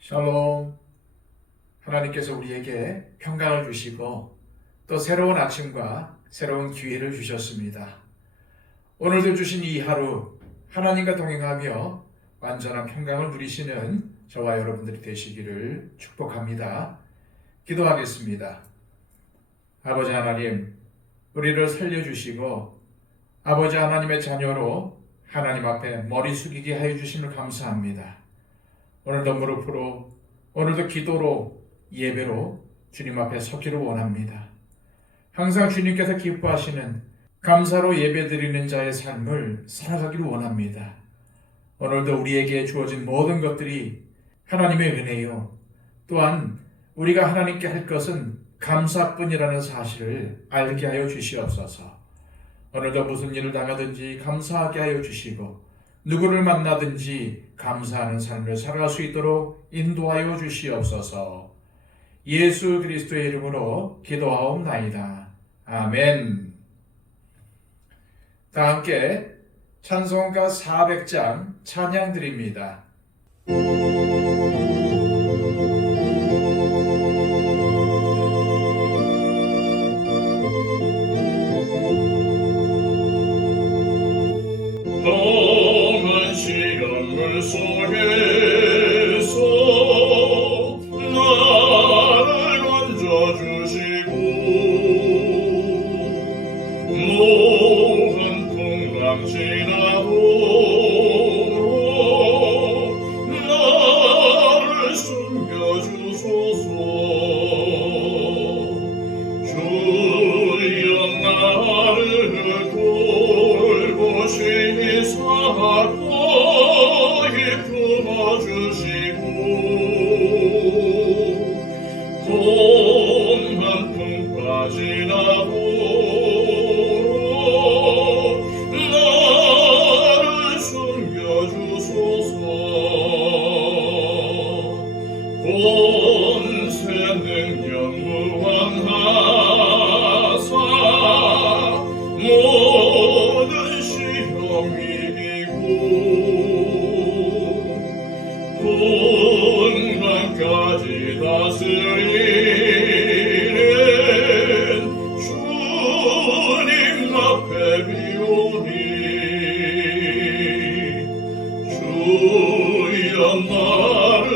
샬롬. 하나님께서 우리에게 평강을 주시고 또 새로운 아침과 새로운 기회를 주셨습니다. 오늘도 주신 이 하루 하나님과 동행하며 완전한 평강을 누리시는 저와 여러분들이 되시기를 축복합니다. 기도하겠습니다. 아버지 하나님, 우리를 살려주시고 아버지 하나님의 자녀로 하나님 앞에 머리 숙이게 하여 주심을 감사합니다. 오늘도 무릎으로, 오늘도 기도로, 예배로 주님 앞에 서기를 원합니다. 항상 주님께서 기뻐하시는 감사로 예배드리는 자의 삶을 살아가기를 원합니다. 오늘도 우리에게 주어진 모든 것들이 하나님의 은혜요, 또한 우리가 하나님께 할 것은 감사뿐이라는 사실을 알게 하여 주시옵소서. 오늘도 무슨 일을 당하든지 감사하게 하여 주시고 누구를 만나든지 감사하는 삶을 살아갈 수 있도록 인도하여 주시옵소서. 예수 그리스도의 이름으로 기도하옵나이다. 아멘. 다 함께 찬송가 400장 찬양 드립니다. 속에서 나를 건져주시고 모든 풍랑 지나도록 나를 숨겨주소서. 주여 나를 돌보시사 품어주시고 봄 한 푼까지 나도록 나를 숨겨주소서. 본새 능력 무한하사 모든 시험 분간까지 다스리는 주님 앞에 비오니 주여 나를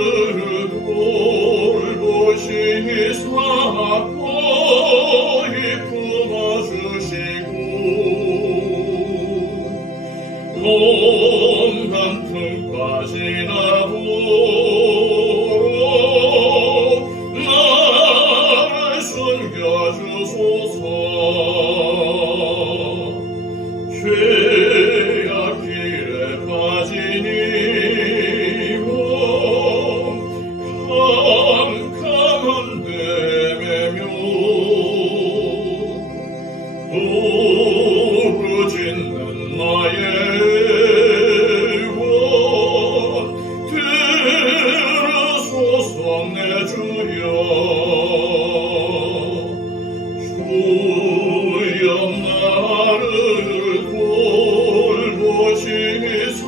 돌보시사 거기 품어주시고 봄 한 푼까지 나도록 나를 숨겨주소서. 죄악길에 빠지니 몸 캄캄한 데매며 부르짖는 나의 내 주여. 주여 나를 돌보시사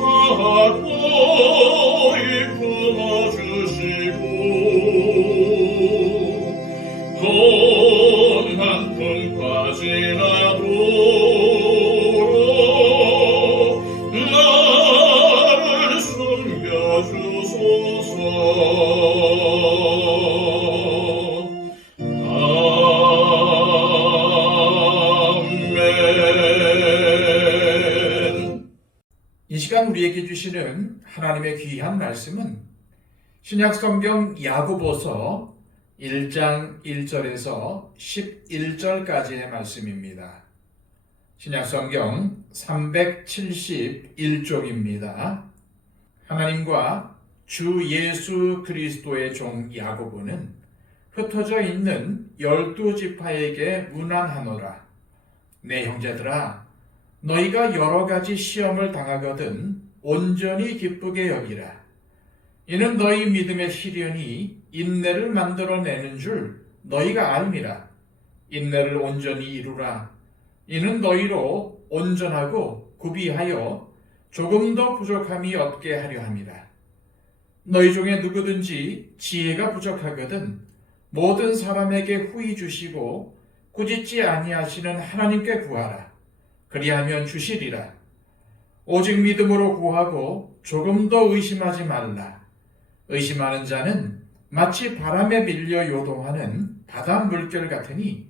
거기 품어주시고 돈 한 푼까지 나도록 나를 숨겨주소서. 이 시간 우리에게 주시는 하나님의 귀한 말씀은 신약성경 야고보서 1장 1절에서 11절까지의 말씀입니다. 신약성경 371쪽입니다. 하나님과 주 예수 그리스도의 종 야고보는 흩어져 있는 12지파에게 문안하노라. 내 형제들아, 너희가 여러 가지 시험을 당하거든 온전히 기쁘게 여기라. 이는 너희 믿음의 시련이 인내를 만들어내는 줄 너희가 알미라. 인내를 온전히 이루라. 이는 너희로 온전하고 구비하여 조금도 부족함이 없게 하려 함이라. 너희 중에 누구든지 지혜가 부족하거든 모든 사람에게 후히 주시고 꾸짖지 아니하시는 하나님께 구하라. 그리하면 주시리라. 오직 믿음으로 구하고 조금도 의심하지 말라. 의심하는 자는 마치 바람에 밀려 요동하는 바다 물결 같으니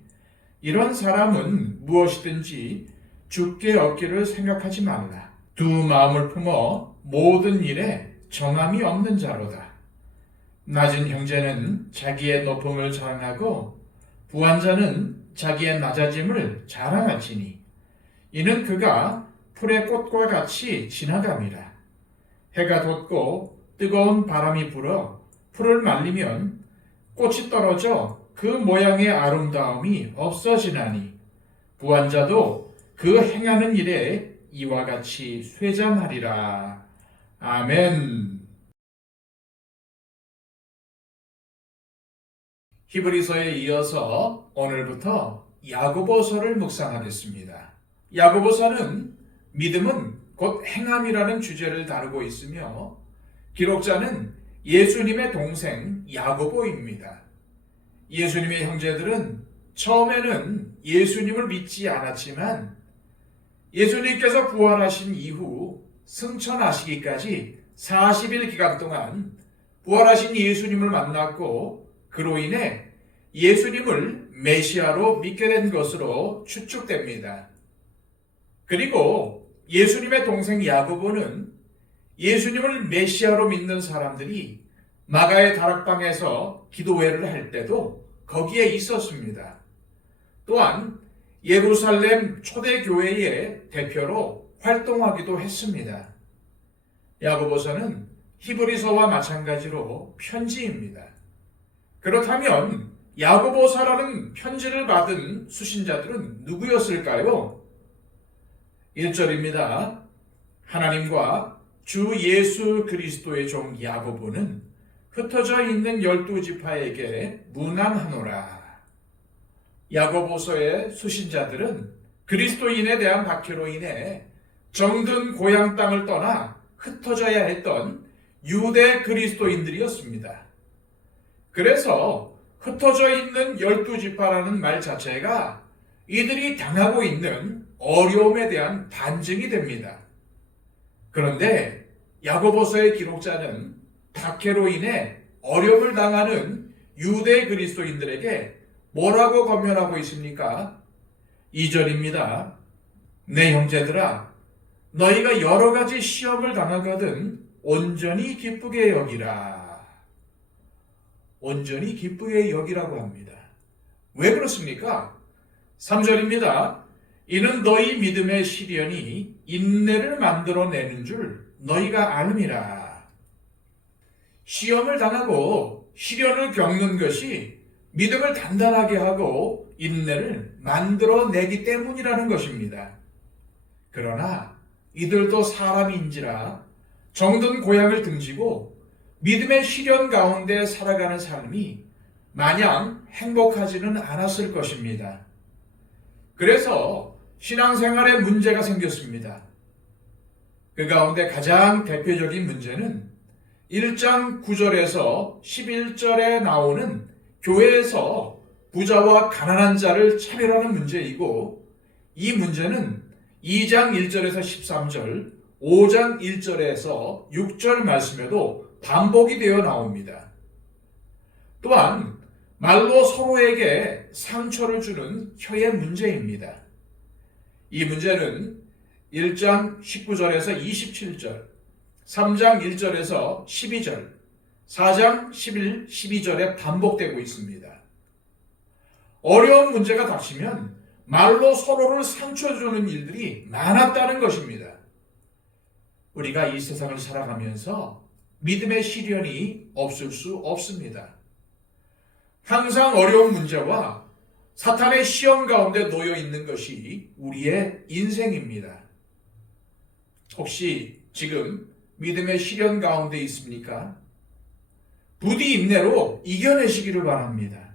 이런 사람은 무엇이든지 죽게 얻기를 생각하지 말라. 두 마음을 품어 모든 일에 정함이 없는 자로다. 낮은 형제는 자기의 높음을 자랑하고 부한 자는 자기의 낮아짐을 자랑할지니 이는 그가 풀의 꽃과 같이 지나감이라. 해가 돋고 뜨거운 바람이 불어 풀을 말리면 꽃이 떨어져 그 모양의 아름다움이 없어지나니 부한 자도 그 행하는 일에 이와 같이 쇠잔하리라. 아멘. 히브리서에 이어서 오늘부터 야고보서를 묵상하겠습니다. 야고보서는 믿음은 곧 행함이라는 주제를 다루고 있으며 기록자는 예수님의 동생 야고보입니다. 예수님의 형제들은 처음에는 예수님을 믿지 않았지만 예수님께서 부활하신 이후 승천하시기까지 40일 기간 동안 부활하신 예수님을 만났고 그로 인해 예수님을 메시아로 믿게 된 것으로 추측됩니다. 그리고 예수님의 동생 야고보는 예수님을 메시아로 믿는 사람들이 마가의 다락방에서 기도회를 할 때도 거기에 있었습니다. 또한 예루살렘 초대교회의 대표로 활동하기도 했습니다. 야고보서는 히브리서와 마찬가지로 편지입니다. 그렇다면 야고보서라는 편지를 받은 수신자들은 누구였을까요? 1절입니다. 하나님과 주 예수 그리스도의 종 야고보는 흩어져 있는 12지파에게 문안하노라. 야고보서의 수신자들은 그리스도인에 대한 박해로 인해 정든 고향 땅을 떠나 흩어져야 했던 유대 그리스도인들이었습니다. 그래서 흩어져 있는 12지파라는 말 자체가 이들이 당하고 있는 어려움에 대한 반증이 됩니다. 그런데 야고보서의 기록자는 박해로 인해 어려움을 당하는 유대 그리스도인들에게 뭐라고 권면하고 있습니까? 2절입니다. 내 형제들아, 너희가 여러 가지 시험을 당하거든 온전히 기쁘게 여기라. 온전히 기쁘게 여기라고 합니다. 왜 그렇습니까? 3절입니다. 이는 너희 믿음의 시련이 인내를 만들어내는 줄 너희가 알미라. 시험을 당하고 시련을 겪는 것이 믿음을 단단하게 하고 인내를 만들어내기 때문이라는 것입니다. 그러나 이들도 사람인지라 정든 고향을 등지고 믿음의 시련 가운데 살아가는 삶이 마냥 행복하지는 않았을 것입니다. 그래서 신앙생활에 문제가 생겼습니다. 그 가운데 가장 대표적인 문제는 1장 9절에서 11절에 나오는 교회에서 부자와 가난한 자를 차별하는 문제이고, 이 문제는 2장 1절에서 13절, 5장 1절에서 6절 말씀에도 반복이 되어 나옵니다. 또한 말로 서로에게 상처를 주는 혀의 문제입니다. 이 문제는 1장 19절에서 27절, 3장 1절에서 12절, 4장 11, 12절에 반복되고 있습니다. 어려운 문제가 닥치면 말로 서로를 상처 주는 일들이 많았다는 것입니다. 우리가 이 세상을 살아가면서 믿음의 시련이 없을 수 없습니다. 항상 어려운 문제와 사탄의 시험 가운데 놓여 있는 것이 우리의 인생입니다. 혹시 지금 믿음의 시련 가운데 있습니까? 부디 인내로 이겨내시기를 바랍니다.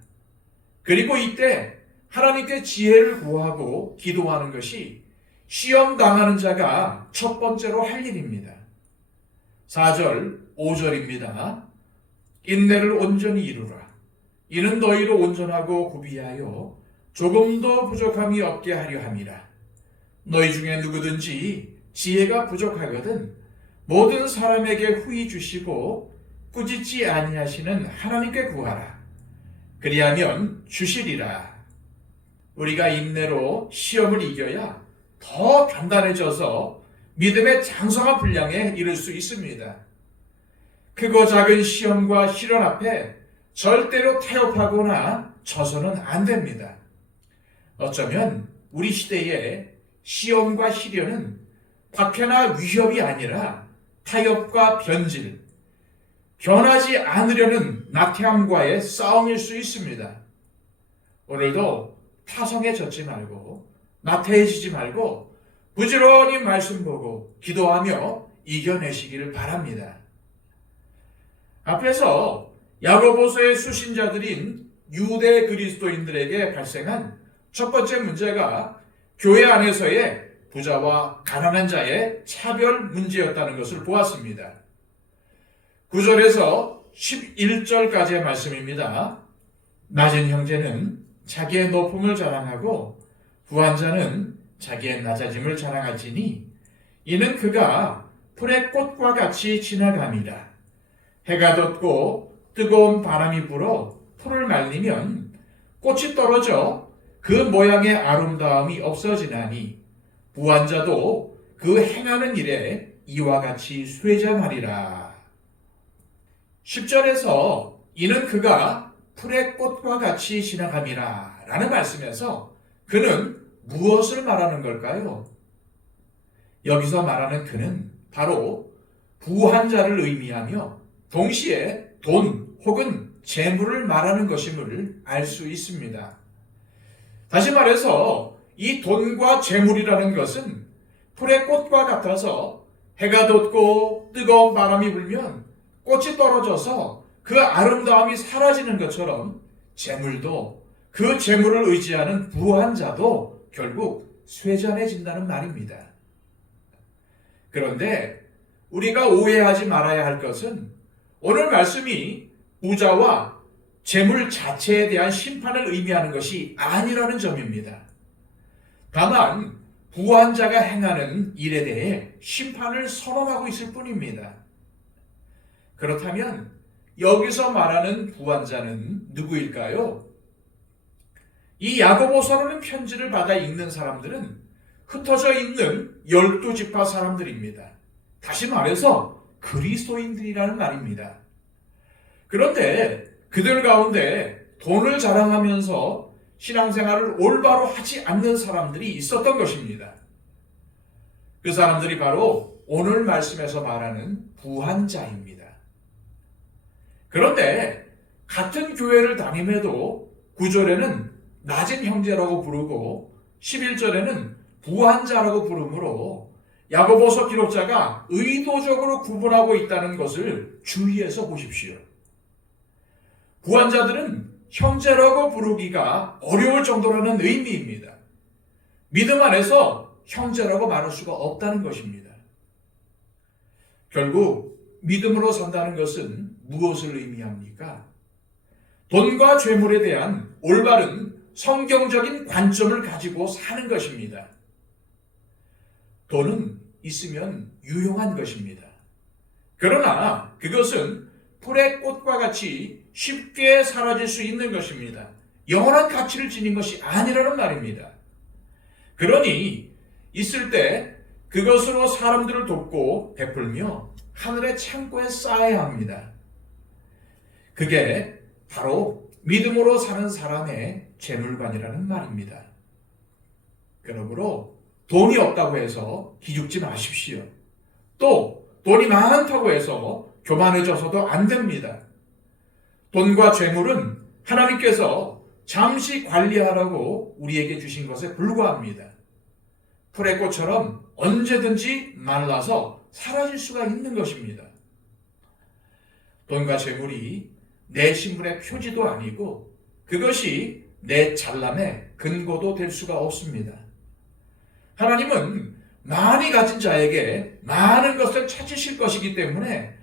그리고 이때 하나님께 지혜를 구하고 기도하는 것이 시험 당하는 자가 첫 번째로 할 일입니다. 4절, 5절입니다. 인내를 온전히 이루라. 이는 너희로 온전하고 구비하여 조금도 부족함이 없게 하려 함이라. 너희 중에 누구든지 지혜가 부족하거든 모든 사람에게 후히 주시고 꾸짖지 아니하시는 하나님께 구하라. 그리하면 주시리라. 우리가 인내로 시험을 이겨야 더 단단해져서 믿음의 장성한 분량에 이를 수 있습니다. 크고 작은 시험과 시련 앞에 절대로 타협하거나 져서는 안 됩니다. 어쩌면 우리 시대의 시험과 시련은 박해나 위협이 아니라 타협과 변질, 변하지 않으려는 나태함과의 싸움일 수 있습니다. 오늘도 타성에 젖지 말고 나태해지지 말고 부지런히 말씀 보고 기도하며 이겨내시기를 바랍니다. 앞에서 야고보서의 수신자들인 유대 그리스도인들에게 발생한 첫 번째 문제가 교회 안에서의 부자와 가난한 자의 차별 문제였다는 것을 보았습니다. 9절에서 11절까지의 말씀입니다. 낮은 형제는 자기의 높음을 자랑하고 부한 자는 자기의 낮아짐을 자랑할지니 이는 그가 풀의 꽃과 같이 지나감이라. 해가 돋고 뜨거운 바람이 불어 풀을 말리면 꽃이 떨어져 그 모양의 아름다움이 없어지나니 부한 자도 그 행하는 일에 이와 같이 쇠잔하리라. 10절에서 이는 그가 풀의 꽃과 같이 지나감이라 라는 말씀에서 그는 무엇을 말하는 걸까요? 여기서 말하는 그는 바로 부한 자를 의미하며 동시에 돈 혹은 재물을 말하는 것임을 알 수 있습니다. 다시 말해서 이 돈과 재물이라는 것은 풀의 꽃과 같아서 해가 돋고 뜨거운 바람이 불면 꽃이 떨어져서 그 아름다움이 사라지는 것처럼 재물도 그 재물을 의지하는 부한 자도 결국 쇠잔해진다는 말입니다. 그런데 우리가 오해하지 말아야 할 것은 오늘 말씀이 부자와 재물 자체에 대한 심판을 의미하는 것이 아니라는 점입니다. 다만 부한 자가 행하는 일에 대해 심판을 선언하고 있을 뿐입니다. 그렇다면 여기서 말하는 부한 자는 누구일까요? 이 야고보서라는 편지를 받아 읽는 사람들은 흩어져 있는 12지파 사람들입니다. 다시 말해서 그리스도인들이라는 말입니다. 그런데 그들 가운데 돈을 자랑하면서 신앙생활을 올바로 하지 않는 사람들이 있었던 것입니다. 그 사람들이 바로 오늘 말씀에서 말하는 부한 자입니다. 그런데 같은 교회를 다님에도 9절에는 낮은 형제라고 부르고 11절에는 부한 자라고 부르므로 야고보서 기록자가 의도적으로 구분하고 있다는 것을 주의해서 보십시오. 부한 자들은 형제라고 부르기가 어려울 정도라는 의미입니다. 믿음 안에서 형제라고 말할 수가 없다는 것입니다. 결국 믿음으로 산다는 것은 무엇을 의미합니까? 돈과 재물에 대한 올바른 성경적인 관점을 가지고 사는 것입니다. 돈은 있으면 유용한 것입니다. 그러나 그것은 풀의 꽃과 같이 쉽게 사라질 수 있는 것입니다. 영원한 가치를 지닌 것이 아니라는 말입니다. 그러니 있을 때 그것으로 사람들을 돕고 베풀며 하늘의 창고에 쌓아야 합니다. 그게 바로 믿음으로 사는 사람의 재물관이라는 말입니다. 그러므로 돈이 없다고 해서 기죽지 마십시오. 또 돈이 많다고 해서 교만해져서도 안 됩니다. 돈과 재물은 하나님께서 잠시 관리하라고 우리에게 주신 것에 불과합니다. 풀의 꽃처럼 언제든지 말라서 사라질 수가 있는 것입니다. 돈과 재물이 내 신분의 표지도 아니고 그것이 내 잘남의 근거도 될 수가 없습니다. 하나님은 많이 가진 자에게 많은 것을 찾으실 것이기 때문에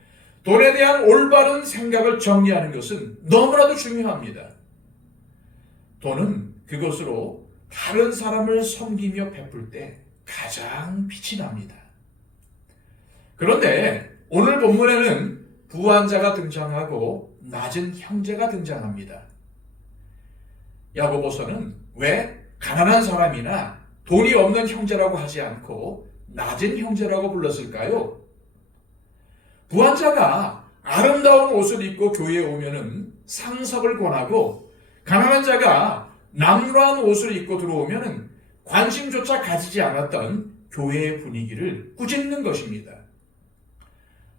돈에 대한 올바른 생각을 정리하는 것은 너무나도 중요합니다. 돈은 그것으로 다른 사람을 섬기며 베풀 때 가장 빛이 납니다. 그런데 오늘 본문에는 부한자가 등장하고 낮은 형제가 등장합니다. 야고보서는 왜 가난한 사람이나 돈이 없는 형제라고 하지 않고 낮은 형제라고 불렀을까요? 부한자가 아름다운 옷을 입고 교회에 오면은 상섭을 권하고, 가난한 자가 남루한 옷을 입고 들어오면은 관심조차 가지지 않았던 교회의 분위기를 꾸짖는 것입니다.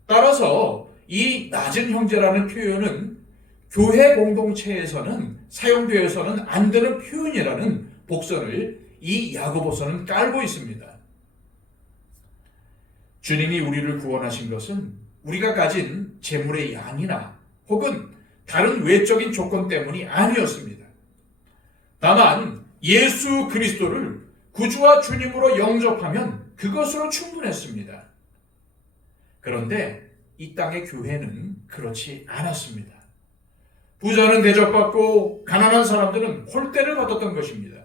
따라서 이 낮은 형제라는 표현은 교회 공동체에서는 사용되어서는 안 되는 표현이라는 복선을 이 야고보서는 깔고 있습니다. 주님이 우리를 구원하신 것은 우리가 가진 재물의 양이나 혹은 다른 외적인 조건 때문이 아니었습니다. 다만 예수 그리스도를 구주와 주님으로 영접하면 그것으로 충분했습니다. 그런데 이 땅의 교회는 그렇지 않았습니다. 부자는 대접받고 가난한 사람들은 홀대를 받았던 것입니다.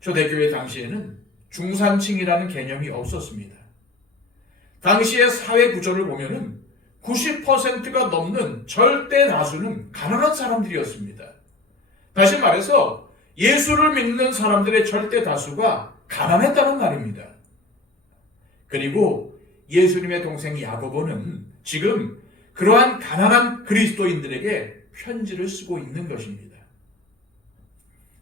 초대교회 당시에는 중산층이라는 개념이 없었습니다. 당시의 사회 구조를 보면은 90%가 넘는 절대 다수는 가난한 사람들이었습니다. 다시 말해서 예수를 믿는 사람들의 절대 다수가 가난했다는 말입니다. 그리고 예수님의 동생 야고보는 지금 그러한 가난한 그리스도인들에게 편지를 쓰고 있는 것입니다.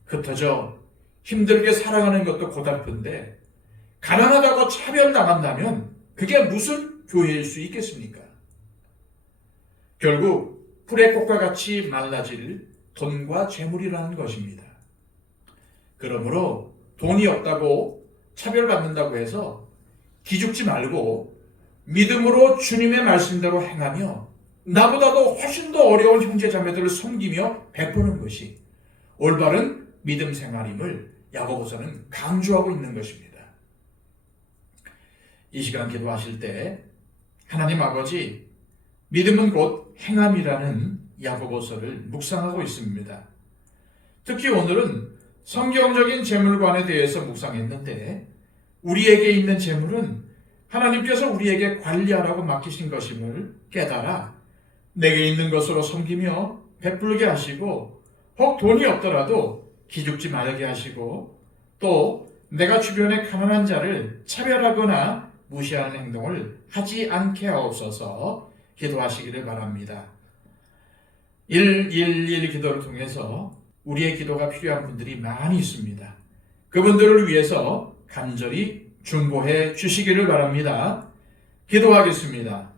흩어져 힘들게 살아가는 것도 고달픈데 가난하다고 차별당한다면 그게 무슨 교회일 수 있겠습니까? 결국 풀의 꽃과 같이 말라질 돈과 재물이라는 것입니다. 그러므로 돈이 없다고 차별받는다고 해서 기죽지 말고 믿음으로 주님의 말씀대로 행하며 나보다도 훨씬 더 어려운 형제자매들을 섬기며 베푸는 것이 올바른 믿음 생활임을 야고보서는 강조하고 있는 것입니다. 이 시간 기도하실 때 하나님 아버지, 믿음은 곧 행함이라는 야고보서를 묵상하고 있습니다. 특히 오늘은 성경적인 재물관에 대해서 묵상했는데 우리에게 있는 재물은 하나님께서 우리에게 관리하라고 맡기신 것임을 깨달아 내게 있는 것으로 섬기며 베풀게 하시고, 혹 돈이 없더라도 기죽지 말게 하시고, 또 내가 주변의 가난한 자를 차별하거나 무시하는 행동을 하지 않게 하옵소서 기도하시기를 바랍니다. 111 기도를 통해서 우리의 기도가 필요한 분들이 많이 있습니다. 그분들을 위해서 간절히 중보해 주시기를 바랍니다. 기도하겠습니다.